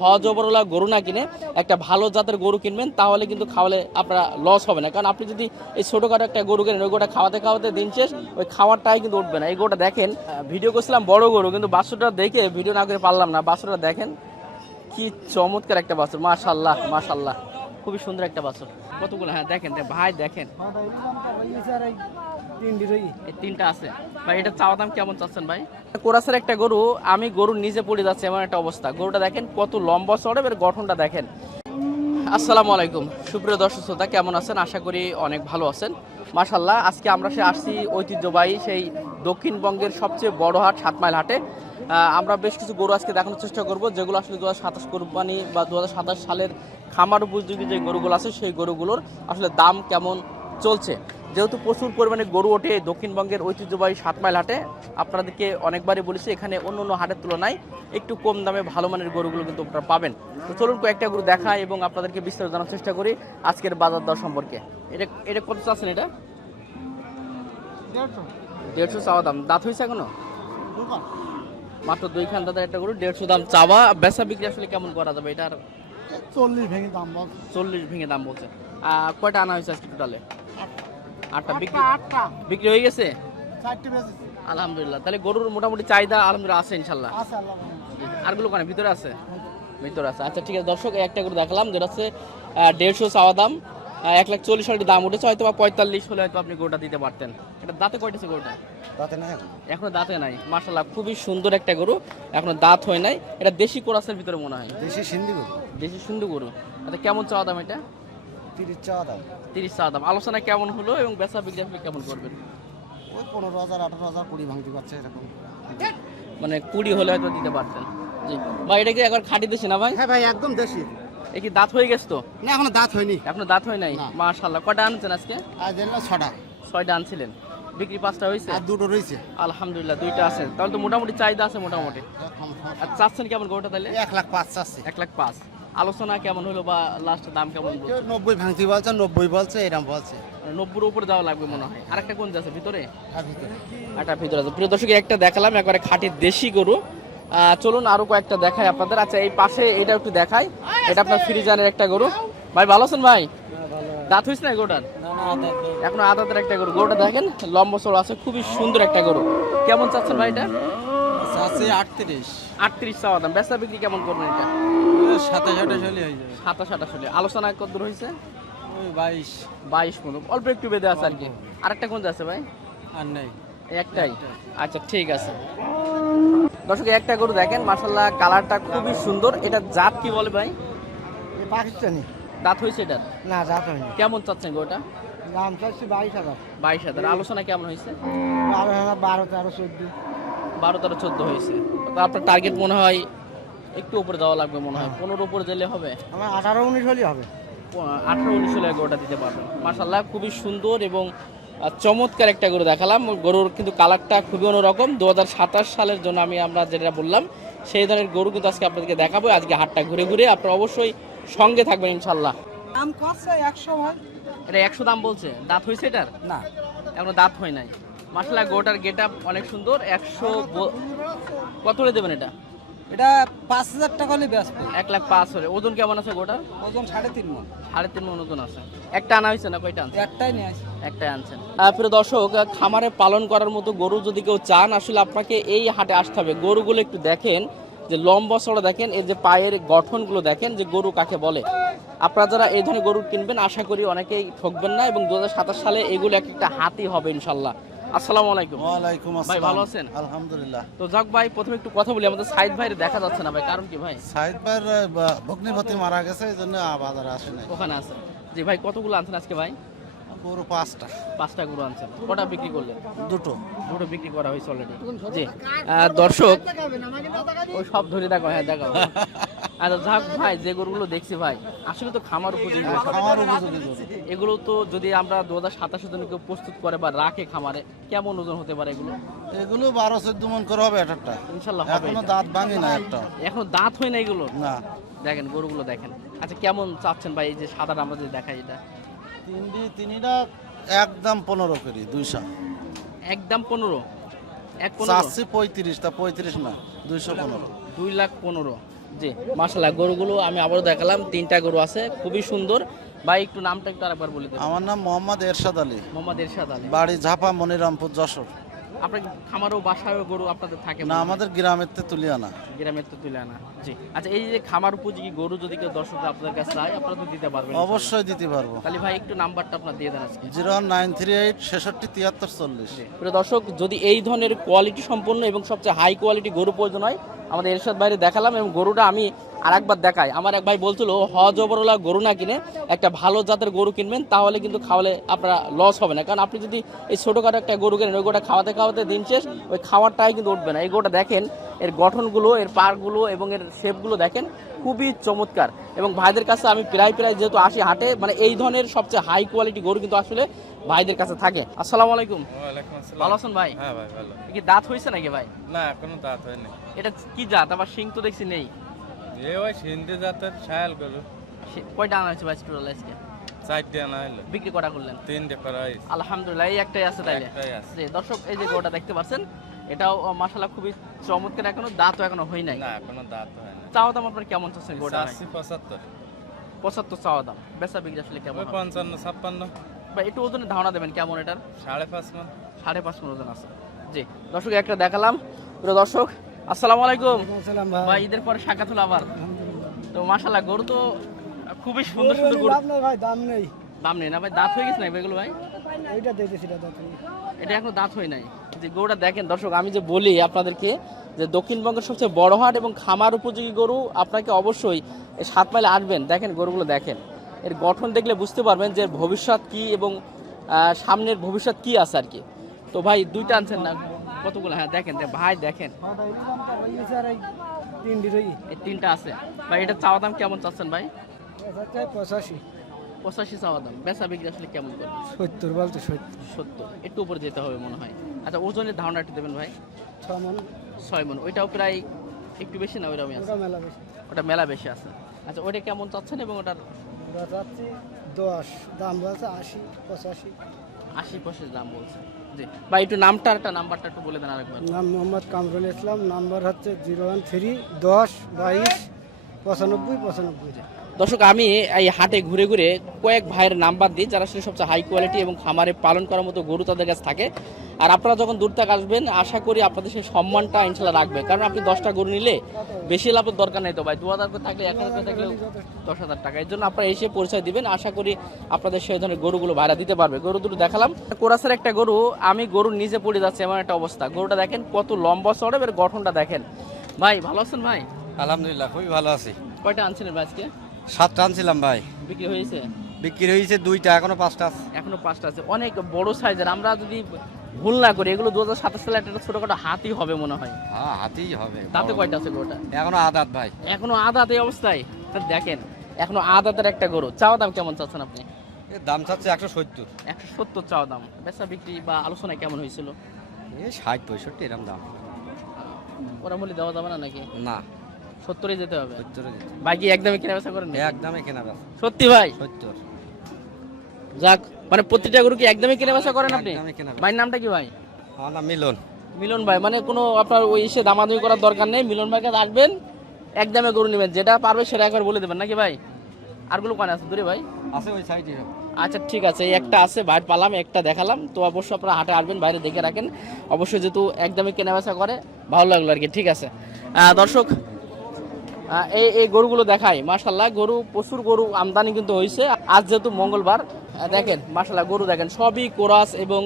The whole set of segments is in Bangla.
হজ ওমরাওয়ালা গরু না কিনে একটা ভালো জাতের গরু কিনবেন, তাহলে কিন্তু খাওয়ালে আপনারা লস হবে না। কারণ আপনি যদি এই ছোটোখাটো একটা গরু কিনেন, ওই গরুটা খাওয়াতে খাওয়াতে দিন শেষ, ওই খাওয়ারটাই কিন্তু উঠবে না। এই গরুটা দেখেন, ভিডিও করছিলাম বড় গরু, কিন্তু বাছুরটা দেখে ভিডিও না করে পারলাম না। বাছুরটা দেখেন কি চমৎকার একটা বাছুর, মাশাআল্লাহ মাশাআল্লাহ, খুবই সুন্দর একটা বাছুর। কতগুলো, হ্যাঁ দেখেন ভাই, দেখেন এই তিনটা আছে ভাই। এটা চাওয়া দাম কেমন চাচ্ছেন ভাই? কোরাসের একটা গরু, আমি গরু নিজে পড়ে যাচ্ছে এমন একটা অবস্থা। গরুটা দেখেন কত লম্বা চড়ে, এর গঠনটা দেখেন। আসসালামু আলাইকুম সুপ্রিয় দর্শক শ্রোতা, কেমন আছেন? আশা করি অনেক ভালো আছেন মাশাআল্লাহ। আজকে আমরা আসছি ঐতিহ্যবাহী সেই দক্ষিণবঙ্গের সবচেয়ে বড় হাট 7 মাইল হাটে। আমরা বেশ কিছু গরু আজকে দেখানোর চেষ্টা করব, যেগুলো আসলে 2027 কোরবানি বা 2027 সালের খামার উপযোগী যে গরুগুলো আছে, সেই গরুগুলোর আসলে দাম কেমন চলছে। যেহেতু প্রচুর পরিমাণে গরু ওঠে দক্ষিণবঙ্গের ঐতিহ্যবাহী 7 মাইল হাটে, আপনাদেরকে অনেকবারই বলেছি এখানে অন্য অন্য হাটের তুলনায় একটু কম দামে ভালো মানের গরুগুলো কিন্তু আপনারা পাবেন। তো চলুন কয়েকটা গরু দেখাই এবং আপনাদেরকে বিস্তারিত জানার চেষ্টা করি আজকের বাজার দর সম্পর্কে। এটা কত চাচ্ছেন? এটা 150 চাওয়া দাম। দাঁত হয়েছে এখনো? মাত্র 2 খান দাদার একটা গরু, 150 দাম চাওয়া। বেচা বিক্রি আসলে কেমন করা যাবে এটার? 40 ভেঙে দাম বল। 40 ভেঙে দাম বলছে। কয়টা আনা হয়েছে আজকে টোটালে? 8টা বিক্রি হয়ে গেছে। 4টে বেশি আলহামদুলিল্লাহ। তাহলে গরুর মোটামুটি চাহিদা আলহামদুলিল্লাহ আছে ইনশাল্লাহ। আছে আল্লাহ। আরগুলো কানে ভিতরে আছে? ভিতরে আছে। আচ্ছা ঠিক আছে দর্শক, একটা গরু দেখালাম যেটা হচ্ছে 150 চাওয়া দাম, 1,40,000 সালের দাম উঠেছে, হয়তো বা 45 হলে হয়তো আপনি গরুটা দিতে পারতেন। এটা দাঁতে কয়টাছে গরুটা? দাঁতে না এখনো দাঁতে নাই। মাশাআল্লাহ খুবই সুন্দর একটা গরু, এখনো দাঁত হয় নাই। এটা দেশি কোরাসের ভিতরে মনে হয়। দেশি সিন্ধি গরু। দেশি সুন্দর গরু। আচ্ছা কেমন চাওয়া দাম এটা? 30 চাওয়া দাম। 30 চাওয়া দাম। আলোচনা কেমন হলো এবং বেচা বিক্রি আপনি কেমন করবেন? ওই 15,000 18,000 20 ভাঙতে পারছে এরকম। মানে 20 হলে হয়তো দিতে পারতেন। জি ভাই, এটা কি একবার খাঁটি দেশি না ভাই? হ্যাঁ ভাই একদম দেশি। এ কি দাঁত হয়ে গেছে তো? না এখনো দাঁত হয়নি। এখনো দাঁত হয় নাই। মাশাআল্লাহ। কয়টা আনছেন আজকে? আজ এলো 6টা। 6টা আনছিলেন, বিক্রি 5টা হয়েছে? আর দুটো রইছে। আলহামদুলিল্লাহ 2টা আছে, তাহলে তো মোটামুটি চাহিদা আছে মোটামুটি। আর চাচ্ছেন কেমন গরুটা তাহলে? 1,05,000 চাচ্ছে। 1,05,000। আলোচনা কেমন হলো বা লাস্ট দাম কেমন বলছে? 90 ভাঙতে বলছে, 90 বলছে, এরকম বলছে। 90-এর উপরে যাওয়া লাগবে মনে হয়। আরেকটা কোন আছে ভিতরে? আর ভিতরে একটা ভিতরে আছে। প্রিয় দর্শক, একটা দেখালাম একবারে খাঁটি দেশি গরু। চলুন আরো কয়েকটা দেখাই আপনাদের। আচ্ছা এই পাশে এটা একটু দেখাই, এটা আপনার ফ্রিজানের একটা গরু। ভাই ভালো আছেন ভাই? দাঁত হয়েছে না গরুটার? এখনো আদাতের একটা গরু। গরুটা দেখেন লম্বা চড়া আছে, খুবই সুন্দর একটা গরু। কেমন চাচ্ছেন ভাই এটা? চাচ্ছে 38। 38 চাওয়া দাম। বেচা বিক্রি কেমন করবেন এটা? 27-28 হলে হয়ে যাবে। 27-28 আলোচনা কত দূর হয়েছে? ওই 22 মতো, অল্প একটু বেঁধে আছে আর কি। আরেকটা কোন আছে ভাই? আর নেই। একটাই। আচ্ছা ঠিক আছে দর্শক, একটা গরু দেখেন মাশাআল্লাহ, কালারটা খুবই সুন্দর। এটা জাত কি বলে ভাই? পাকিস্তানি। দাঁত হয়েছে এটা? না দাঁত হয়নি। কেমন চাচ্ছেন গরুটা? দাম চাচ্ছি 22,000। 22,000। আলোচনা কেমন হয়েছে? 12,000 12 13 14। 12-13-14 হয়েছে। তো আপনার টার্গেট মনে হয় একটু উপরে যাওয়া লাগবে মনে হয়। 15 উপরে গেলে হবে? আমার 18-19 হলেই হবে। 18-19 হলে গরুটা দিতে পারবেন। মাশাআল্লাহ খুবই সুন্দর এবং চমৎকার একটা গরু দেখালাম। গরুর কিন্তু কালারটা খুবই অন্যরকম। 2027 সালের জন্য আমরা যেটা বললাম সেই ধরনের গরু কিন্তু আজকে আপনাদেরকে দেখাবো। আজকে হাটটা ঘুরে ঘুরে আপনারা অবশ্যই সঙ্গে থাকবেন ইনশাল্লাহ। দাম কত? 100 ভাই। এটা 100 দাম বলছে। দাঁত হয়েছে এটার? না এখনো দাঁত হয় নাই। মাশাআল্লাহ গরুটার গেটআপ অনেক সুন্দর। 100 কত করে দেবেন এটা? এটা 5,000 টাকা হলে বেচবো। 1,05,000 হলে। ওজন কেমন আছে গরুটার? ওজন 3.5 মণ। 3.5 মণ ওজন আছে। একটা আনা হয়েছে না কয়টা আনছেন? একটাই নিয়ে আসি। একটাই আনছেন। প্রিয় দর্শক, খামারে পালন করার মতো গরু যদি কেউ চান, আসলে আপনাকে এই হাটে আসতে হবে। গরুগুলো একটু দেখেন, যে লম্বা চড়া দেখেন, এই যে পায়ের গঠনগুলো দেখেন, যে গরু কাকে বলে। আপনারা যারা এই ধরনের গরু কিনবেন আশা করি অনেকেই ঠকবেন না, এবং 2027 সালে এগুলো একটা হাতি হবে ইনশাল্লাহ। আসসালামু আলাইকুম। ওয়ালাইকুম আসসালাম। ভাই ভালো আছেন? আলহামদুলিল্লাহ। তো যাক ভাই, প্রথমে একটু কথা বলি, আমাদের সাইদ ভাইয়ের দেখা যাচ্ছে না ভাই, কারণ কি ভাই? সাইদ ভাইয়ের ভগ্নিপতি মারা গেছে, এই জন্য বাজারে আসে নাই। ওখানে আছে। জি ভাই, কতগুলো আনছেন আজকে ভাই? গরু 5টা। 5টা গরু আনছেন। কটা বিক্রি করলেন? দুটো বিক্রি করা হয়েছে অলরেডি। জি দর্শক, ওই সব ধরে দেখো। হ্যাঁ দেখো। আচ্ছা যাক ভাই, যে গরুগুলো দেখছি ভাই আসলে তো খামার উপযোগী গরু। খামার উপযোগী গরু। এগুলো তো যদি আমরা 2027 জন্য কেউ প্রস্তুত করে বা রাখে খামারে, কেমন ওজন হতে পারে এগুলো? এগুলো 12-14 মণ করে হবে একটা। ইনশাল্লাহ হবে। এখনো দাঁত ভাঙে না একটা। এখনো দাঁত হয় না এগুলো? না। দেখেন গরুগুলো দেখেন। আচ্ছা কেমন চাচ্ছেন ভাই এই যে সাদাটা আমরা যদি দেখাই? এটা তিনটা একদম 15 করে 200। একদম 15? 1,15 চাচ্ছি 35, তা 35 না 215। 2,15,000। জি মাশাআল্লাহ, গরুগুলো আমি আবারও দেখালাম, 3টা গরু আছে, খুবই সুন্দর। ভাই একটু নামটা একটু আরেকবার বলে দেন। আমার নাম মোহাম্মদ এরশাদ আলী, মোহাম্মদ এরশাদ আলী। বাড়ি ঝাপা মনিরামপুর যশোর। আপনার খামারও বাসায়ও গরু আপনাদের থাকে? না, আমাদের গ্রামের তুলিয়ানা। গ্রামের তো তুলে আনা। জি আচ্ছা, এই যে খামার উপযোগী গরু যদি কেউ দর্শক আপনাদের কাছে চায়, আপনারা তো দিতে পারবেন? অবশ্যই দিতে পারবো। তাহলে ভাই একটু নাম্বারটা আপনার দিয়ে দেন আজকে। 01938 66 73 40। প্রিয় দর্শক, যদি এই ধরনের কোয়ালিটি সম্পন্ন এবং সবচেয়ে হাই কোয়ালিটি গরু প্রয়োজন হয়, আমাদের এরশাদ ভাইরে দেখালাম, এবং গরুটা আমি আরেকবার দেখাই। আমার এক ভাই বলছিল হজ ওপরওয়ালা গরু না কিনে একটা ভালো জাতের গরু কিনবেন, তাহলে কিন্তু খাওয়ালে আপনারা লস হবে না। কারণ আপনি যদি এই ছোটোখাটো একটা গরু কেনেন, ওই গরুটা খাওয়াতে খাওয়াতে দিন শেষ, ওই খাওয়ারটাই কিন্তু উঠবে না। এই গরুটা দেখেন, এর গঠনগুলো, এর পাড়গুলো এবং এর শেপগুলো দেখেন, খুবই চমৎকার। এবং ভাইদের কাছে আমি প্রায় যেহেতু আসি হাটে, মানে এই ধরনের সবচেয়ে হাই কোয়ালিটি গরু কিন্তু আসলে ভাইদের কাছে থাকে। আসসালামু আলাইকুম। ওয়ালাইকুম আসসালাম। ভালো আছেন ভাই? হ্যাঁ ভাই ভালো। কি দাঁত হয়েছে নাকি ভাই? না এখনো দাঁত হয়নি। এটা কি জাত? আবার শিং তো দেখছি নেই। এ ওই সিন্ধি জাতের শায়াল গরু। কয়টা আনা হয়েছে ভাই টোটাল আজকে? 4টে আনা হলো। বিক্রি করা করলেন? 3টে করা হয়েছে। আলহামদুলিল্লাহ, এই একটাই আছে তাইলে? একটাই আছে। জি দর্শক, এই যে গরুটা দেখতে পাচ্ছেন, এটাও মাশাআল্লাহ খুবই চমৎকার, এখনো দাঁতও এখনো হয় নাই। না এখনো দাঁত হয় না। চাওয়া দাম আপনার কেমন চাচ্ছেন গরুটা? 80 75। 75 চাওয়া দাম, বেচা বিক্রি আসলে কেমন ওই হবে? 55 56। ভাই একটু ওজনের ধারণা দেবেন কেমন এটার? 5.5 মণ। 5.5 মণ ওজন আছে। জি দর্শক, একটা দেখালাম। প্রিয় দর্শক আসসালামু আলাইকুম। ভাই ঈদের পরে সাক্ষাৎ হলো আবার। তো মাশাআল্লাহ, গরু তো খুবই সুন্দর সুন্দর গরু। ভাই দাম নেই। দাম নেই না ভাই? দাঁত হয়ে গেছে না এগুলো ভাই? এইটা দিতেছি দাদা তুমি। এটা এখনো দাঁত হয় নাই। যে গরুটা দেখেন দর্শক, আমি যে বলি আপনাদেরকে যে দক্ষিণবঙ্গের সবচেয়ে বড় হাট এবং খামার উপযোগী গরু, আপনাকে অবশ্যই এই 7 মাইলে আসবেন। দেখেন গরুগুলো দেখেন, এর গঠন দেখলে বুঝতে পারবেন যে ভবিষ্যৎ কি এবং সামনের ভবিষ্যৎ কি আছে আর কি। তো ভাই দুইটা আনছেন না? কতগুলো? হ্যাঁ দেখেন ভাই, দেখেন এই 3টা আছে ভাই। এটা চাওয়া দাম কেমন চাচ্ছেন ভাই? 85 85 চাওয়া দাম, বেচা বিক্রি আসলে কেমন করে? 70 বলতে 70, একটু উপরে যেতে হবে মনে হয়। আচ্ছা ওজনের ধারণা একটু দেবেন ভাই। 6 মণ। 6 মণ, ওইটাও প্রায় একটু বেশি না? ওইরকমই আছে, ওটা মেলা বেশি। ওটা মেলা বেশি আছে। আচ্ছা ওইটা কেমন চাচ্ছেন? এবং ওটার ওটা যাচ্ছে 10, দাম বলছে 80 85। 80-85 দাম বলছে। জি ভাই একটু নামটা আর একটা নাম্বারটা একটু বলে দেন আরেকবার। নাম মোহাম্মদ কামরুল ইসলাম, নাম্বার হচ্ছে 013 10 22 95 95। দর্শক, আমি এই হাটে ঘুরে ঘুরে কয়েক ভাইয়ের নাম্বার দিই যারা আসলে সবচেয়ে হাই কোয়ালিটি এবং খামারে পালন করার মতো গরু তাদের কাছে থাকে। আর আপনারা যখন দূর থেকে আসবেন, আশা করি আপনাদের সেই সম্মানটা ইনশাল্লাহ রাখবে। কারণ আপনি 10টা গরু নিলে বেশি লাভের দরকার নেই তো ভাই। 2000 করে থাকলে 1000 করে থাকলেও 10,000 টাকা। এর জন্য আপনারা এসে পরিচয় দিবেন, আশা করি আপনাদের সেই ধরনের গরুগুলো ভাড়া দিতে পারবে। গরু দুটো দেখালাম, কোরাসের একটা গরু, আমি গরু নিজে পড়ে যাচ্ছে এমন একটা অবস্থা। গরুটা দেখেন কত লম্বা চড়ে, এর গঠনটা দেখেন। ভাই ভালো আছেন ভাই? আলহামদুলিল্লাহ, খুবই ভালো আছি। কয়টা আনছিলেন ভাই আজকে? 7টা আনছিলাম ভাই, বিক্রি হয়েছে? বিক্রি হয়েছে 2টা, এখনো 5টা আছে। এখনো 5টা আছে, অনেক বড় সাইজের। আমরা যদি ভুল না করি এগুলো 2027 সালে একটা ছোটখাটো হাতি হবে মনে হয়। হ্যাঁ হাতিই হবে। তাতে কয়টা আছে গরুটা? এখনো আদাত ভাই। এখনো আদাত এই অবস্থায়? তা দেখেন এখনো আদাতের একটা গরু। চাওয়া দাম কেমন চাচ্ছেন আপনি? এর দাম চাচ্ছে 170। 170 চাওয়া দাম, বেচা বিক্রি বা আলোচনা কেমন হয়েছিল? এই 60 65 এরকম দাম। ওরা বলে দেওয়া যাবে না নাকি? না, 70-এ যেতে হবে। 70 দিতে। ভাই কি একদমই কেনা বেচা করেন? একদমে কেনা বেচা। সত্যি ভাই? 70। যাক, মানে প্রতিটা গরু কি একদমই কেনা বেচা করেন আপনি? একদমই কেনা বেচা। ভাইয়ের নামটা কি ভাই? আমার নাম মিলন। মিলন ভাই, মানে কোনো আপনার ওই এসে দামাদামি করার দরকার নেই। মিলন ভাইয়ের কাছে আসবেন, একদমে গরু নেবেন, যেটা পারবে সেটা একবার বলে দেবেন নাকি ভাই? আরগুলো কোন আছে দূরে ভাই? আছে ওই সাইডে। আচ্ছা ঠিক আছে, এই একটা আছে, বাইরে পালাম, একটা দেখালাম। তো অবশ্যই আপনারা হাটে আসবেন, বাইরে দেখে রাখেন অবশ্যই, যেহেতু একদমই কেনাবেচা করে। ভালো লাগলো আর কি। ঠিক আছে দর্শক, এই গরুগুলো দেখাই। মাশাল্লাহ, গরু প্রচুর গরু আমদানি কিন্তু হয়েছে। আজ যেহেতু মঙ্গলবার, দেখেন মাশাল্লাহ গরু দেখেন, সবই কোরাস এবং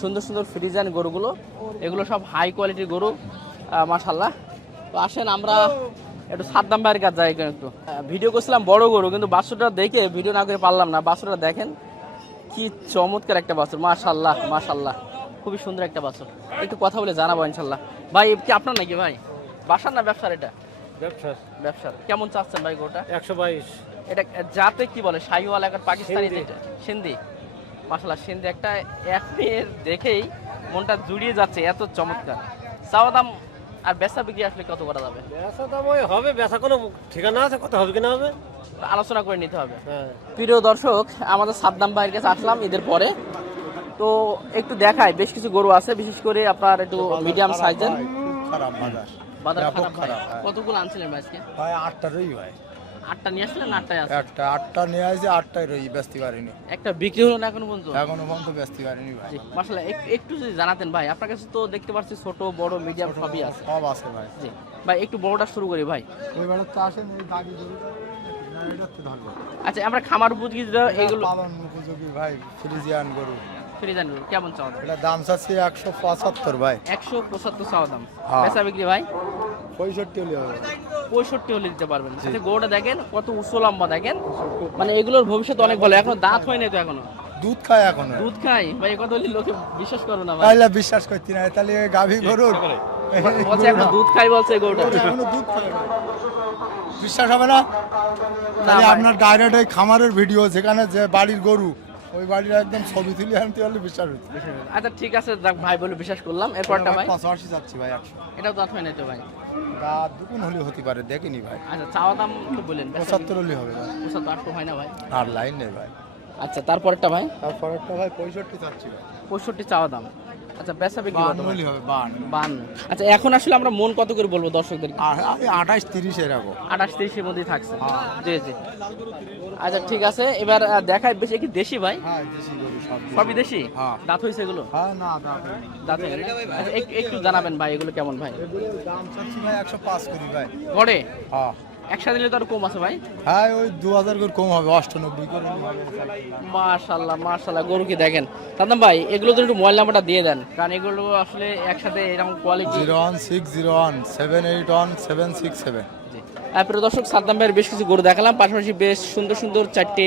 সুন্দর সুন্দর ফ্রিজান গরুগুলো। এগুলো সব হাই কোয়ালিটির গরু মাশাল্লাহ। তো আসেন আমরা একটু সাদ্দাম ভাইয়ের কাছে যাই। একটু ভিডিও করছিলাম বড় গরু, কিন্তু বাছুরটা দেখে ভিডিও না করে পারলাম না। বাছুরটা দেখেন কি চমৎকার একটা বাছুর, মাশাল্লাহ মাশাল্লাহ, খুবই সুন্দর একটা বাছুর। একটু কথা বলে জানাবো ইনশাল্লাহ। ভাই কি আপনার নাকি ভাই? বাসার না ব্যবসার? এটা ব্যবসার। কেমন চাচ্ছেন ভাই গরুটা? 122। এটা যাতে কি বলে, শাহিওয়াল একটা পাকিস্তানি যেটা সিন্ধি। মাশাল্লাহ, সিন্ধি একটা এক মেয়ের দেখেই মনটা জুড়িয়ে যাচ্ছে, এত চমৎকার। চাওয়া দাম আর বেচা বিক্রি আসলে কত করা যাবে? বেচা দাম ওই হবে, বেচা কোনো ঠিকানা আছে, কত হবে কিনা হবে আলোচনা করে নিতে হবে। হ্যাঁ। প্রিয় দর্শক, আমাদের সাদ্দাম ভাইয়ের কাছে আসলাম ঈদের পরে। তো একটু দেখায়, বেশ কিছু গরু আছে, বিশেষ করে আপনার একটু মিডিয়াম সাইজের। খারাপ বাজার। বাজার ব্যাপক খারাপ ভাই। খারাপ, হ্যাঁ। কতগুলো আনছিলেন ভাই আজকে? ভাই 8টা রই ভাই, 8টা নিয়ে আসলেন না 8টাই আছে? 8টা নিয়ে আসছে, 8টাই রই বেচতে পারিনি, একটা বিক্রি হলো না এখনো পর্যন্ত? এখনো পর্যন্ত বেচতে পারিনি ভাই। জি মাশাআল্লাহ, একটু যদি জানাতেন ভাই, আপনার কাছে তো দেখতে পাচ্ছি ছোট বড় মিডিয়াম সবই আছে। সব আছে ভাই। জি ভাই একটু বড়টা শুরু করি ভাই। ওই বেড়ার তো আসেন, এই দাগি ধরে না, এটা তো ধরবো আচ্ছা আমরা খামার উপযোগী এগুলো পালন উপযোগী ভাই, ফ্রিজিয়ান গরু। ফ্রিজান কেমন চাওয়া দাম? এটা দাম চাচ্ছি 175 ভাই। 175 চাওয়া দাম। হ্যাঁ। বেচা বিক্রি ভাই 65 হলে হবে। 65 হলে দিতে পারবেন। আচ্ছা গরুটা দেখেন কত উঁচু লম্বা দেখেন, মানে এগুলোর ভবিষ্যৎ অনেক ভালো। এখনো দাঁত হয় নাই তো এখনো? দুধ খায় এখনো। দুধ খাই ভাই, এ কথা বলি লোকে বিশ্বাস করে না ভাই। তাইলে বিশ্বাস করতে না, তাহলে গাভী গরুর বলছে এখন দুধ খাই বলছে গরুটা। এখনো দুধ খায় ভাই। বিশ্বাস হবে না? তাহলে ভাই। আপনার ডাইরেক্ট এই খামারের ভিডিও, যেখানে যে বাড়ির গরু, ওই বাড়ির একদম ছবি তুলে আনতে পারলে বিশ্বাস হচ্ছে। আচ্ছা ঠিক আছে, যাক ভাই বলে বিশ্বাস করলাম। এরপরটা ভাই 85 যাচ্ছি ভাই, 100 এটাও দাঁত হয় নাই তো ভাই? দাঁত দুগুণ হলে হতে পারে, দেখিনি ভাই। আচ্ছা চাওয়া দাম তো বলেন 75 হলে হবে ভাই, 75 হয় না ভাই? আর লাইন নেই ভাই। আচ্ছা তারপরটা ভাই তারপর একটা ভাই 65 যাচ্ছি ভাই, 65 চাওয়া দাম। আচ্ছা বেচা বিক্রি কত 52 ভাই? হলে হবে, 52। 52। আচ্ছা এখন আসলে আমরা মন কত করে বলবো দর্শকদেরকে? আর আমি 28 30 এরকম। 28-30 এর মধ্যেই থাকছে। জি জি। আচ্ছা ঠিক আছে, এবার দেখাই বেশি কি দেশি ভাই? হ্যাঁ দেশি গরু সব দেশি। সবই দেশি? হ্যাঁ। দাঁত হয়েছে এগুলো? হ্যাঁ না দাঁত হয়নি। দাঁত হয়নি না? আচ্ছা, একটু জানাবেন ভাই এগুলো কেমন ভাই? এগুলোর দাম চাচ্ছি ভাই 105 করি ভাই। গড়ে হ্যাঁ একসাথে দিলে তো আরো কম আছে ভাই। হ্যাঁ ওই 2000 করে কম হবে, 98 করে হবে। মাশাআল্লাহ মাশাআল্লাহ, গরু কি দেখেন। সাদ্দাম ভাই এগুলো তো একটু মোবাইল নাম্বারটা দিয়ে দেন, কারণ এগুলো আসলে একসাথে এরকম কোয়ালিটি। 01601 781 767। প্রিয় দর্শক, সাদ্দাম ভাইয়ের বেশ কিছু গরু দেখালাম, পাশাপাশি বেশ সুন্দর সুন্দর 4টে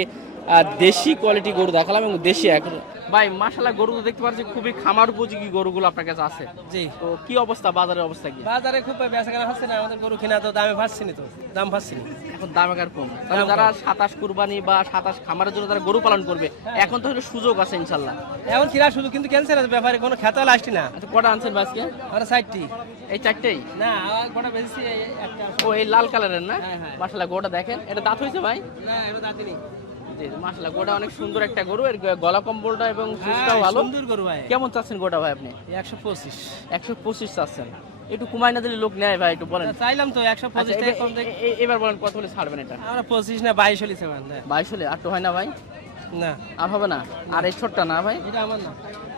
দেশি কোয়ালিটি গরু দেখালাম এবং দেশি এখন ভাই মাশাআল্লাহ গরু তো দেখতে পাচ্ছি খুবই খামার উপযোগী গরুগুলো আপনার কাছে আছে। জি তো কি অবস্থা, বাজারের অবস্থা কি? বাজারে খুব বেচা কেনা হচ্ছে না, আমাদের গরু কিনা তো দামে পাচ্ছি না, তো দাম পাচ্ছি না। এখন দাম আর কম। তাহলে যারা 27 কুরবানি বা 27 খামারের জন্য যারা গরু পালন করবে, এখন তো হলো সুযোগ আছে ইনশাআল্লাহ। এখন কিনা শুধু কিন্তু ক্যান্সেল আছে, ব্যাপারে কোনো খেতে আসছি না। আচ্ছা কটা আনছেন ভাই আজকে? আমরা 60টি এই 4টেই? না, গোটা বেশি একটা। ও এই লাল কালারের না? হ্যাঁ, হ্যাঁ। মাশাআল্লাহ গরুটা দেখেন, এটা দাঁত হয়েছে ভাই? না এটা দাঁতি নেই। জি মাশাআল্লাহ গরুটা অনেক সুন্দর একটা গরু, এর গলা কম্বলটা এবং সুস্থটাও হ্যাঁ, ভালো। সুন্দর গরু ভাই। কেমন চাচ্ছেন গরুটা ভাই আপনি? 125 125 চাচ্ছেন। একটু কমাই না দিলে লোক নেয় ভাই, একটু বলেন। চাইলাম তো আচ্ছা, 125 টাকা কম দেখ। এবার বলেন কত হলে ছাড়বেন এটা? আমরা 25 না 22 হলিছে মান। 22 হলে আর তো হয় না ভাই? না আর হবে না? আর এই ছোটটা না ভাই? এটা আমার না,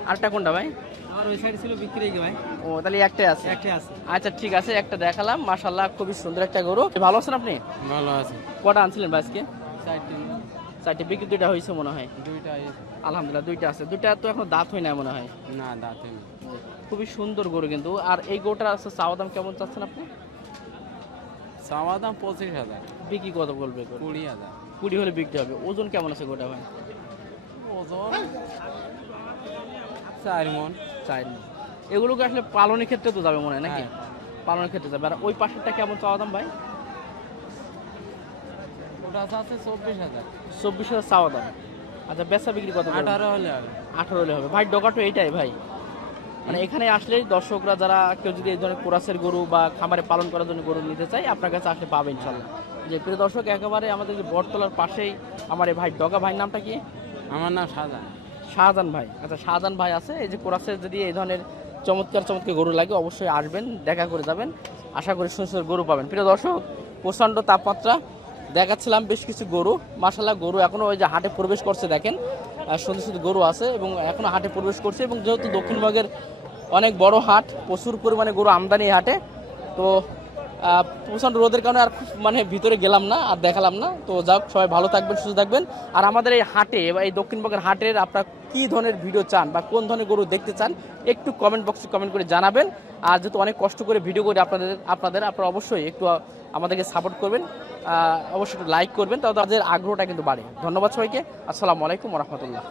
আরটা কোনটা ভাই? আমার ওই সাইড ছিল বিক্রি হয়ে গেছে ভাই। ও তাহলে একটাই আছে। একটাই আছে। আচ্ছা ঠিক আছে, একটা দেখালাম। মাশাআল্লাহ খুবই সুন্দর একটা গরু। ভালো আছেন আপনি? ভালো আছে। কটা আনছিলেন ভাই আজকে? 60টি। 4টে বিক্রি, 2টা হয়েছে মনে হয়। দুইটা আলহামদুলিল্লাহ 2টা আছে। 2টা তো এখন দাঁত হয় না মনে হয়। না দাঁতে নেই। খুবই সুন্দর গরু কিন্তু। আর এই গরুটার আছে চাওয়া দাম কেমন চাচ্ছেন আপনি? চাওয়া দাম 25,000। বিক্রি কত বলবে? 20,000। 20 হলে বিক্রি হবে। ওজন কেমন আছে গরুটা ভাই? ওজন 4 মণ। 4 মণ। এগুলোকে আসলে পালনের ক্ষেত্রে তো যাবে মনে হয় নাকি? পালনের ক্ষেত্রে যাবে। আর ওই পাশেরটা কেমন চাওয়া দাম ভাই? ওটা আছে 24,000। 24,000 চাওয়া দাম। আচ্ছা বেচা বিক্রি কত? 18 হলে হবে। 18 হলে হবে ভাই। ডগাটো এইটাই ভাই, মানে এখানে আসলে দর্শকরা যারা কেউ যদি এই ধরনের কোরাসের গরু বা খামারে পালন করার জন্য গরু নিতে চায়, আপনার কাছে আসলে পাবে ইনশাল্লাহ। যে প্রিয় দর্শক, একেবারে আমাদের যে বটতলার পাশেই আমার এই ভাই ডগা ভাই, নামটা কি? আমার নাম শাহজাহান। শাহজাহান ভাই। আচ্ছা শাহজাহান ভাই আছে। এই যে কোরাসের যদি এই ধরনের চমৎকার চমৎকার গরু লাগে অবশ্যই আসবেন, দেখা করে যাবেন। আশা করি সুন্দর সুন্দর গরু পাবেন। প্রিয় দর্শক, প্রচণ্ড তাপমাত্রা, দেখাচ্ছিলাম বেশ কিছু গরু। মাশাআল্লাহ গরু এখনো ওই যে হাটে প্রবেশ করছে দেখেন, সুন্দর সুন্দর গরু আছে এবং এখনো হাটে প্রবেশ করছে। এবং যেহেতু দক্ষিণবঙ্গের অনেক বড় হাট, প্রচুর পরিমাণে গরু আমদানি এই হাটে, তো প্রচণ্ড রোদের কারণে আর মানে ভিতরে গেলাম না আর দেখালাম না। তো যাক, সবাই ভালো থাকবেন, সুস্থ থাকবেন। আর আমাদের এই হাটে বা এই দক্ষিণবঙ্গের হাটের আপনারা কী ধরনের ভিডিও চান বা কোন ধরনের গরু দেখতে চান, একটু কমেন্ট বক্সে কমেন্ট করে জানাবেন। আর যেহেতু অনেক কষ্ট করে ভিডিও করি আপনারা অবশ্যই একটু আমাদেরকে সাপোর্ট করবেন, অবশ্যই একটু লাইক করবেন, তাহলে তাদের আগ্রহটা কিন্তু বাড়ে। ধন্যবাদ সবাইকে। আসসালামু আলাইকুম ওয়া রাহমাতুল্লাহ।